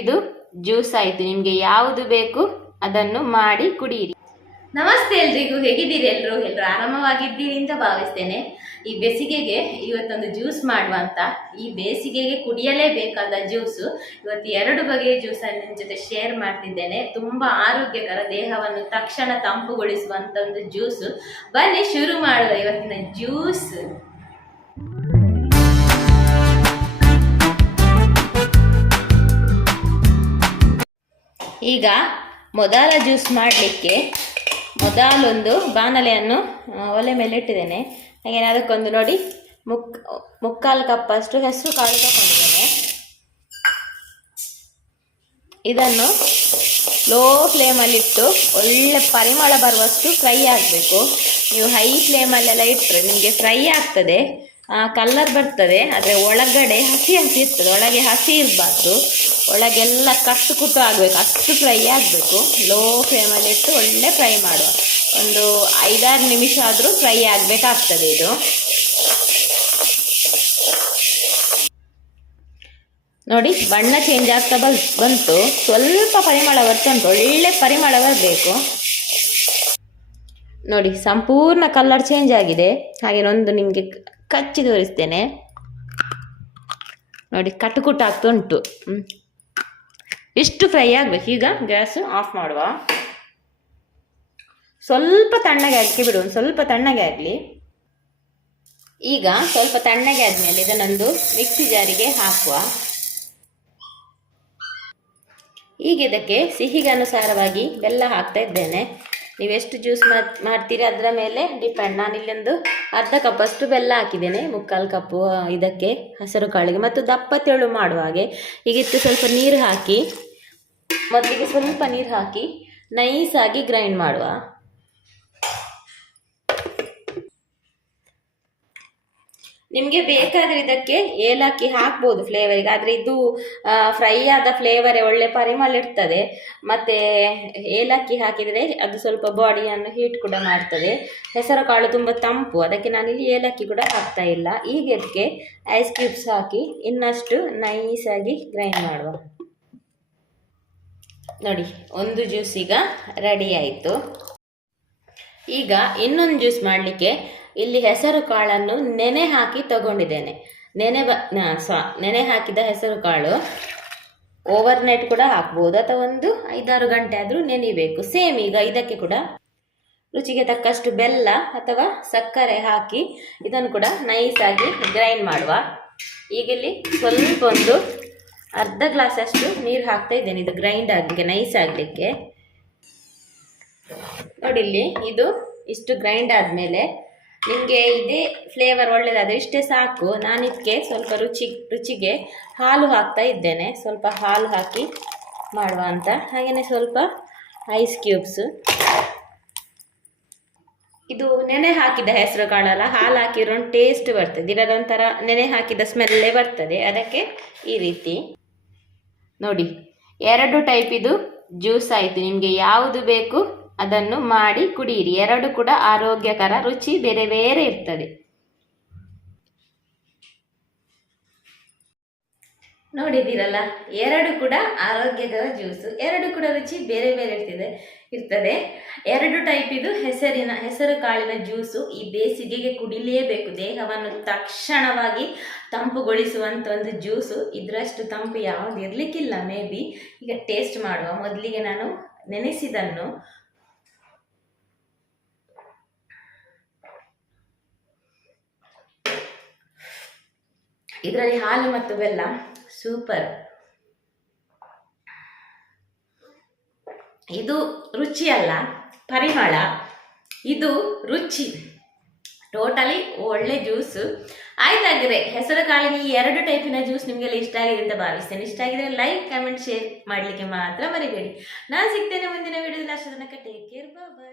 ಇದು ಜ್ಯೂಸ್ ಆಯಿತು. ನಿಮಗೆ ಯಾವುದು ಬೇಕು ಅದನ್ನು ಮಾಡಿ ಕುಡಿಯಿರಿ. ನಮಸ್ತೆ ಎಲ್ರಿಗೂ, ಹೇಗಿದ್ದೀರಿ? ಎಲ್ಲರೂ ಆರಾಮವಾಗಿದ್ದೀರಿ ಅಂತ ಭಾವಿಸ್ತೇನೆ. ಈ ಬೇಸಿಗೆಗೆ ಇವತ್ತೊಂದು ಜ್ಯೂಸ್ ಮಾಡುವ ಅಂತ. ಈ ಬೇಸಿಗೆಗೆ ಕುಡಿಯಲೇಬೇಕಾದ ಜ್ಯೂಸು. ಇವತ್ತು 2 ಬಗೆಯ ಜ್ಯೂಸನ್ನು ನಿಮ್ಮ ಜೊತೆ ಶೇರ್ ಮಾಡ್ತಿದ್ದೇನೆ. ತುಂಬ ಆರೋಗ್ಯಕರ, ದೇಹವನ್ನು ತಕ್ಷಣ ತಂಪುಗೊಳಿಸುವಂಥ ಒಂದು ಜ್ಯೂಸು. ಬನ್ನಿ ಶುರು ಮಾಡುವ ಇವತ್ತಿನ ಜ್ಯೂಸ್. ಈಗ ಮೊದಲ ಜ್ಯೂಸ್ ಮಾಡಲಿಕ್ಕೆ ಮೊದಲೊಂದು ಬಾಣಲೆಯನ್ನು ಒಲೆ ಮೇಲೆ ಇಟ್ಟಿದ್ದೇನೆ. ಹಾಗೆ ಅದಕ್ಕೊಂದು ನೋಡಿ ಮುಕ್ಕಾಲು ಕಪ್ಪಷ್ಟು ಹೆಸರು ಕಾಳು ತಗೊಂಡಿದ್ದೇನೆ. ಇದನ್ನು ಲೋ ಫ್ಲೇಮಲ್ಲಿಟ್ಟು ಒಳ್ಳೆ ಪರಿಮಳ ಬರುವಷ್ಟು ಫ್ರೈ ಆಗಬೇಕು. ನೀವು ಹೈ ಫ್ಲೇಮಲ್ಲೆಲ್ಲ ಇಟ್ಟರೆ ನಿಮಗೆ ಫ್ರೈ ಆಗ್ತದೆ, ಕಲರ್ ಬರ್ತದೆ, ಆದರೆ ಒಳಗಡೆ ಹಸಿ ಇರ್ತದೆ. ಒಳಗೆ ಹಸಿ ಇರಬಾರ್ದು, ಒಳಗೆಲ್ಲ ಕಟ್ಟು ಕುಟ್ಟು ಆಗಬೇಕು, ಅಷ್ಟು ಫ್ರೈ ಆಗಬೇಕು. ಲೋ ಫ್ಲೇಮಲ್ಲಿಟ್ಟು ಒಳ್ಳೆ ಫ್ರೈ ಮಾಡುವ. ಒಂದು 5-6 ನಿಮಿಷ ಆದರೂ ಫ್ರೈ ಆಗಬೇಕಾಗ್ತದೆ. ಇದು ನೋಡಿ ಬಣ್ಣ ಚೇಂಜ್ ಆಗ್ತಾ ಬಂತು. ಸ್ವಲ್ಪ ಪರಿಮಳ ಬರ್ತುಂಟು, ಒಳ್ಳೆ ಪರಿಮಳ ಬರಬೇಕು. ನೋಡಿ ಸಂಪೂರ್ಣ ಕಲರ್ ಚೇಂಜ್ ಆಗಿದೆ. ಹಾಗೆ ಒಂದು ನಿಮಗೆ ಕಚ್ಚಿ ತೋರಿಸ್ತೇನೆ. ನೋಡಿ ಕಟ್ಟುಕುಟ್ಟು ಆಗ್ತಾ ಉಂಟು. ಇಷ್ಟು ಫ್ರೈ ಆಗಬೇಕು. ಈಗ ಗ್ಯಾಸ್ ಆಫ್ ಮಾಡುವ. ಸ್ವಲ್ಪ ತಣ್ಣಗೆ ಹಾಕಿ ಬಿಡು, ಸ್ವಲ್ಪ ತಣ್ಣಗೆ ಆಗಲಿ. ಈಗ ಸ್ವಲ್ಪ ತಣ್ಣಗೆ ಆದಮೇಲೆ ಇದನ್ನೊಂದು ಮಿಕ್ಸಿ ಜಾರಿಗೆ ಹಾಕುವ. ಈಗ ಇದಕ್ಕೆ ಸಿಹಿಗೆ ಅನುಸಾರವಾಗಿ ಬೆಲ್ಲ ಹಾಕ್ತಾ ಇದ್ದೇನೆ. ನೀವೆಷ್ಟು ಜ್ಯೂಸ್ ಮಾಡ್ತೀರಿ ಅದರ ಮೇಲೆ ಡಿಪೆಂಡ್. ನಾನಿಲ್ಲೊಂದು ಅರ್ಧ ಕಪ್ಪಷ್ಟು ಬೆಲ್ಲ ಹಾಕಿದ್ದೇನೆ, ಮುಕ್ಕಾಲು ಕಪ್ಪು ಇದಕ್ಕೆ ಹಸಿರು ಕಾಳಿಗೆ. ಮತ್ತು ದಪ್ಪ ತೆಳು ಮಾಡುವ ಹಾಗೆ ಈಗಿತ್ತು ಸ್ವಲ್ಪ ನೀರು ಹಾಕಿ, ಮೊದಲಿಗೆ ಸ್ವಲ್ಪ ನೀರು ಹಾಕಿ ನೈಸಾಗಿ ಗ್ರೈಂಡ್ ಮಾಡುವ. ನಿಮಗೆ ಬೇಕಾದರೆ ಇದಕ್ಕೆ ಏಲಕ್ಕಿ ಹಾಕ್ಬೋದು ಫ್ಲೇವರಿಗೆ, ಆದರೆ ಇದು ಫ್ರೈ ಆದ ಫ್ಲೇವರೇ ಒಳ್ಳೆ ಪರಿಮಳ ಇರ್ತದೆ. ಮತ್ತು ಏಲಕ್ಕಿ ಹಾಕಿದರೆ ಅದು ಸ್ವಲ್ಪ ಬಾಡಿಯನ್ನು ಹೀಟ್ ಕೂಡ ಮಾಡ್ತದೆ. ಹೆಸರು ಕಾಳು ತುಂಬ ತಂಪು, ಅದಕ್ಕೆ ನಾನಿಲ್ಲಿ ಏಲಕ್ಕಿ ಕೂಡ ಹಾಕ್ತಾ ಇಲ್ಲ. ಈಗ ಇದಕ್ಕೆ ಐಸ್ ಕ್ಯೂಬ್ಸ್ ಹಾಕಿ ಇನ್ನಷ್ಟು ನೈಸಾಗಿ ಗ್ರೈಂಡ್ ಮಾಡುವ. ನೋಡಿ ಒಂದು ಜ್ಯೂಸ್ ಈಗ ರೆಡಿ ಆಯಿತು. ಈಗ ಇನ್ನೊಂದು ಜ್ಯೂಸ್ ಮಾಡಲಿಕ್ಕೆ ಇಲ್ಲಿ ಹೆಸರು ಕಾಳನ್ನು ನೆನೆ ಹಾಕಿ ತಗೊಂಡಿದ್ದೇನೆ. ನೆನೆ ಹಾಕಿದ ಹೆಸರು ಕಾಳು ಓವರ್ನೈಟ್ ಕೂಡ ಹಾಕ್ಬೋದು, ಅಥವಾ ಒಂದು 5-6 ಗಂಟೆ ಆದರೂ ನೆನೆಯಬೇಕು. ಸೇಮ್ ಈಗ ಇದಕ್ಕೆ ಕೂಡ ರುಚಿಗೆ ತಕ್ಕಷ್ಟು ಬೆಲ್ಲ ಅಥವಾ ಸಕ್ಕರೆ ಹಾಕಿ ಇದನ್ನು ಕೂಡ ನೈಸಾಗಿ ಗ್ರೈಂಡ್ ಮಾಡುವ. ಈಗ ಇಲ್ಲಿ ಸ್ವಲ್ಪ ಒಂದು ಅರ್ಧ ಗ್ಲಾಸಷ್ಟು ನೀರು ಹಾಕ್ತಾ ಇದ್ದೇನೆ, ಇದು ಗ್ರೈಂಡ್ ಆಗಲಿಕ್ಕೆ, ನೈಸ್ ಆಗಲಿಕ್ಕೆ. ನೋಡಿ ಇಲ್ಲಿ ಇದು ಇಷ್ಟು ಗ್ರೈಂಡ್ ಆದಮೇಲೆ ನಿಮಗೆ ಇದೇ ಫ್ಲೇವರ್ ಒಳ್ಳೆಯದಾದರೆ ಇಷ್ಟೇ ಸಾಕು. ನಾನಿದಕ್ಕೆ ಸ್ವಲ್ಪ ರುಚಿಗೆ ಹಾಲು ಹಾಕ್ತಾ ಇದ್ದೇನೆ. ಸ್ವಲ್ಪ ಹಾಲು ಹಾಕಿ ಮಾಡುವ ಅಂತ. ಹಾಗೆಯೇ ಸ್ವಲ್ಪ ಐಸ್ ಕ್ಯೂಬ್ಸು. ಇದು ನೆನೆ ಹಾಕಿದ ಹೆಸರು ಕಾಳಲ್ಲ, ಹಾಲು ಹಾಕಿರೋ ಟೇಸ್ಟ್ ಬರ್ತದೆ. ಇದರೊಂಥರ ನೆನೆ ಹಾಕಿದ ಸ್ಮೆಲ್ಲೇ ಬರ್ತದೆ, ಅದಕ್ಕೆ ಈ ರೀತಿ. ನೋಡಿ 2 ಟೈಪ್ ಇದು ಜ್ಯೂಸ್ ಆಯಿತು. ನಿಮಗೆ ಯಾವುದು ಬೇಕು ಅದನ್ನು ಮಾಡಿ ಕುಡಿಯಿರಿ. 2 ಕೂಡ ಆರೋಗ್ಯಕರ, ರುಚಿ ಬೇರೆ ಬೇರೆ ಇರ್ತದೆ. ನೋಡಿದ್ದೀರಲ್ಲ, 2 ಕೂಡ ಆರೋಗ್ಯಕರ ಜ್ಯೂಸು, 2 ಕೂಡ ರುಚಿ ಬೇರೆ ಬೇರೆ ಇರ್ತದೆ. 2 ಟೈಪ್ ಇದು ಹೆಸರು ಕಾಳಿನ ಜ್ಯೂಸು. ಈ ಬೇಸಿಗೆಗೆ ಕುಡಿಲೇಬೇಕು, ದೇಹವನ್ನು ತಕ್ಷಣವಾಗಿ ತಂಪುಗೊಳಿಸುವಂಥ ಒಂದು ಜ್ಯೂಸು. ಇದರಷ್ಟು ತಂಪು ಯಾವುದು ಇರಲಿಕ್ಕಿಲ್ಲ ಮೇ ಬಿ. ಈಗ ಟೇಸ್ಟ್ ಮಾಡುವ. ಮೊದಲಿಗೆ ನಾನು ನೆನೆಸಿದನ್ನು ಇದರಲ್ಲಿ ಹಾಲು ಮತ್ತು ಬೆಲ್ಲ ಸೂಪರ್. ಇದು ರುಚಿ ಅಲ್ಲ, ಪರಿಮಳ. ಇದು ರುಚಿ. ಟೋಟಲಿ ಒಳ್ಳೆ ಜ್ಯೂಸು. ಆಯ್ತಾಗಿದ್ರೆ ಹೆಸರು ಕಾಳಿನ ಈ 2 ಟೈಪಿನ ಜ್ಯೂಸ್ ನಿಮಗೆಲ್ಲ ಇಷ್ಟ ಆಗಿದೆ ಅಂತ ಭಾವಿಸ್ತೇನೆ. ಇಷ್ಟ ಆಗಿದ್ರೆ ಲೈಕ್, ಕಮೆಂಟ್, ಶೇರ್ ಮಾಡಲಿಕ್ಕೆ ಮಾತ್ರ ಮರಿಬೇಡಿ. ನಾನು ಸಿಗ್ತೇನೆ ಮುಂದಿನ ವಿಡಿಯೋದಲ್ಲಿ. ಅಷ್ಟು ತನಕ ಟೇಕ್ ಕೇರ್, ಬಾಯ್.